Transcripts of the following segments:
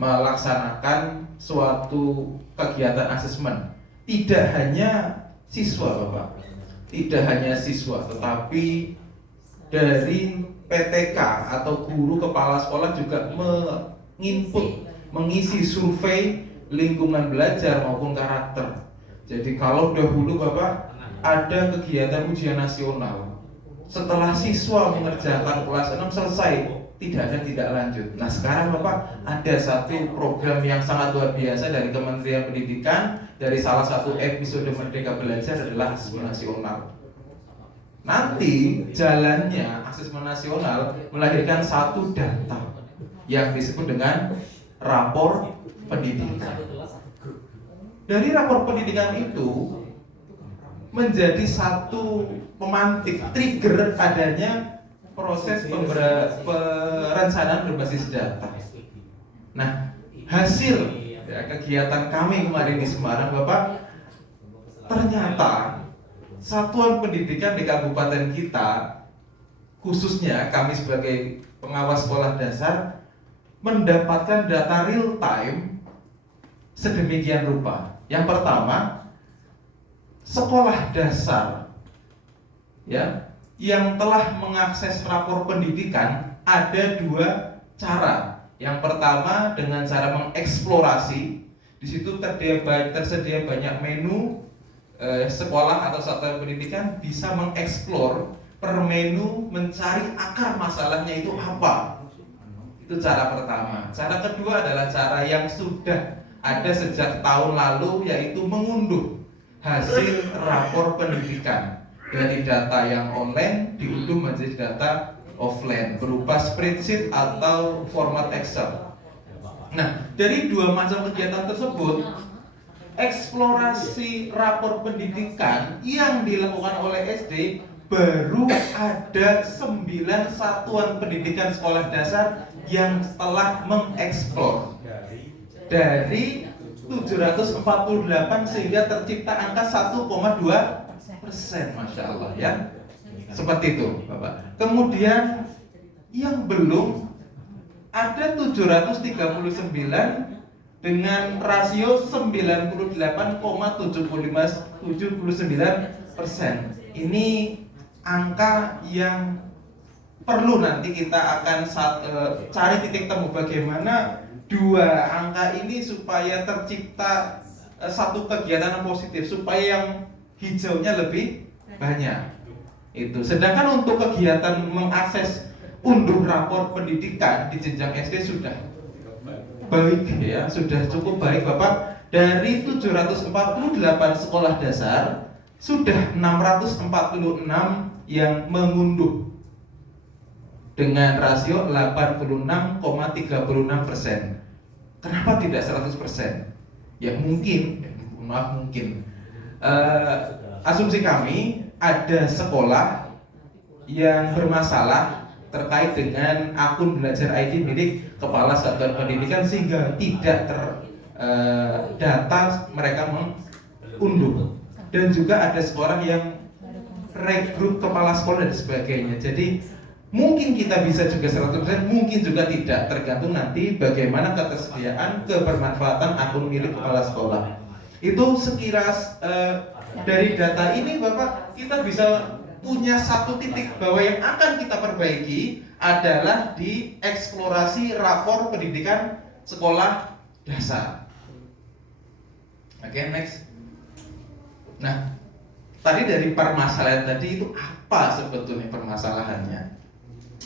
melaksanakan suatu kegiatan asesmen. Tidak hanya siswa, Bapak, tidak hanya siswa, tetapi dari PTK atau guru kepala sekolah juga menginput, mengisi survei lingkungan belajar maupun karakter. Jadi kalau dahulu Bapak ada kegiatan ujian nasional, setelah siswa mengerjakan kelas 6 selesai, tidak ada tidak lanjut. Nah sekarang Bapak ada satu program yang sangat luar biasa dari Kementerian Pendidikan, dari salah satu episode Merdeka Belajar adalah asesmen nasional. Nanti jalannya asesmen nasional melahirkan satu data yang disebut dengan rapor pendidikan. Dari rapor pendidikan itu menjadi satu pemantik, trigger adanya proses perencanaan berbasis data. Nah, hasil kegiatan kami kemarin di Semarang, Bapak, ternyata satuan pendidikan di kabupaten kita, khususnya kami sebagai pengawas sekolah dasar, mendapatkan data real time sedemikian rupa. Yang pertama, sekolah dasar ya yang telah mengakses rapor pendidikan ada dua cara. Yang pertama dengan cara mengeksplorasi. Di situ tersedia banyak menu. Sekolah atau satuan pendidikan bisa mengeksplor per menu, mencari akar masalahnya itu apa. Itu cara pertama. Cara kedua adalah cara yang sudah ada sejak tahun lalu, yaitu mengunduh hasil rapor pendidikan dari data yang online diunduh menjadi data offline berupa spreadsheet atau format Excel. Nah, dari dua macam kegiatan tersebut, eksplorasi rapor pendidikan yang dilakukan oleh SD baru ada 9 satuan pendidikan sekolah dasar yang telah mengeksplor dari 748 sehingga tercipta angka 1,2%. Masya Allah ya. Seperti itu Bapak. Kemudian yang belum ada 739 dengan rasio 98,79%. Ini angka yang perlu nanti kita akan cari titik temu bagaimana dua angka ini supaya tercipta satu kegiatan yang positif, supaya yang hijaunya lebih banyak. Itu. Sedangkan untuk kegiatan mengakses unduh rapor pendidikan di jenjang SD sudah baik ya, sudah cukup baik Bapak. Dari 748 sekolah dasar sudah 646 yang mengunduh dengan rasio 86,36%. Kenapa tidak 100%? Ya mungkin, asumsi kami ada sekolah yang bermasalah terkait dengan akun belajar IT milik kepala satuan pendidikan sehingga tidak terdata mereka mengunduh. Dan juga ada sekolah yang rekrut kepala sekolah dan sebagainya. Jadi mungkin kita bisa juga 100%, mungkin juga tidak, tergantung nanti bagaimana ketersediaan kebermanfaatan akun milik kepala sekolah. Itu sekilas dari data ini Bapak, kita bisa punya satu titik bahwa yang akan kita perbaiki adalah di eksplorasi rapor pendidikan sekolah dasar. Oke, next. Nah, tadi dari permasalahan tadi itu apa sebetulnya permasalahannya?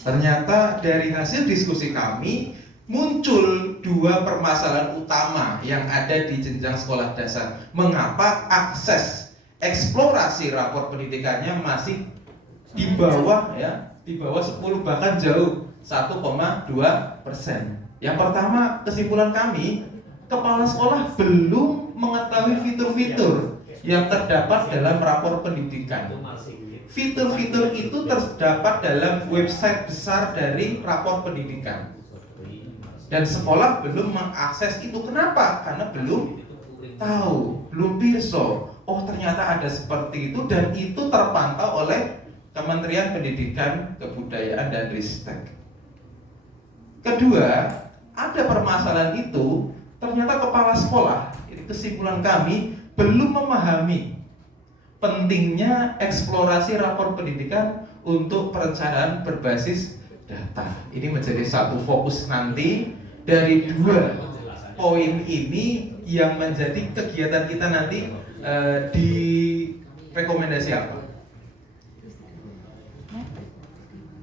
Ternyata dari hasil diskusi kami muncul dua permasalahan utama yang ada di jenjang sekolah dasar. Mengapa akses eksplorasi rapor pendidikannya masih di bawah ya, di bawah 10 bahkan jauh 1,2%. Yang pertama, kesimpulan kami, kepala sekolah belum mengetahui fitur-fitur yang terdapat dalam rapor pendidikan. Fitur-fitur itu terdapat dalam website besar dari rapor pendidikan. Dan sekolah belum mengakses itu. Kenapa? Karena belum tahu, belum bisa. Oh ternyata ada seperti itu, dan itu terpantau oleh Kementerian Pendidikan, Kebudayaan dan Ristek. Kedua, ada permasalahan itu, ternyata kepala sekolah, ini kesimpulan kami, belum memahami pentingnya eksplorasi rapor pendidikan untuk perencanaan berbasis data. Ini menjadi satu fokus nanti dari 2 poin ini yang menjadi kegiatan kita nanti di rekomendasi apa.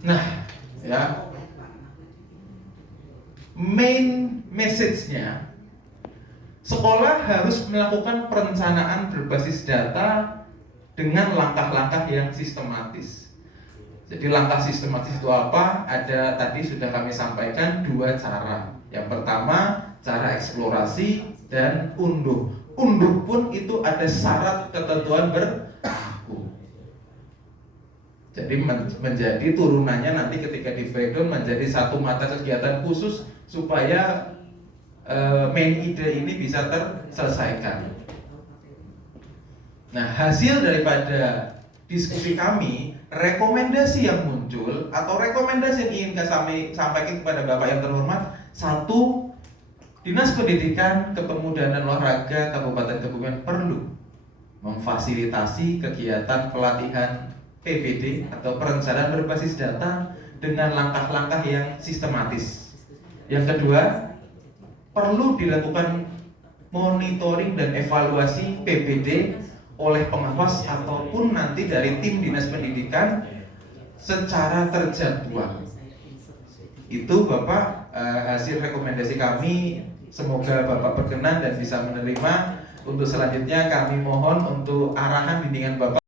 Nah, ya, main message-nya, sekolah harus melakukan perencanaan berbasis data dengan langkah-langkah yang sistematis. Jadi langkah sistematis itu apa? Ada, tadi sudah kami sampaikan 2 cara. Yang pertama, cara eksplorasi dan unduh. Unduh pun itu ada syarat ketentuan berlaku. Jadi menjadi turunannya nanti ketika di breakdown menjadi satu mata kegiatan khusus supaya main ide ini bisa terselesaikan. Nah, hasil daripada diskusi kami, rekomendasi yang muncul atau rekomendasi yang ingin kami sampaikan kepada Bapak yang terhormat, 1, Dinas Pendidikan, Kepemudaan dan Olahraga Kabupaten Kebumen perlu memfasilitasi kegiatan pelatihan PBD atau perencanaan berbasis data dengan langkah-langkah yang sistematis. Yang kedua, perlu dilakukan monitoring dan evaluasi PBD oleh pengawas ataupun nanti dari tim Dinas Pendidikan secara terjadwal. Itu Bapak hasil rekomendasi kami. Semoga Bapak berkenan dan bisa menerima. Untuk selanjutnya kami mohon untuk arahan bimbingan Bapak.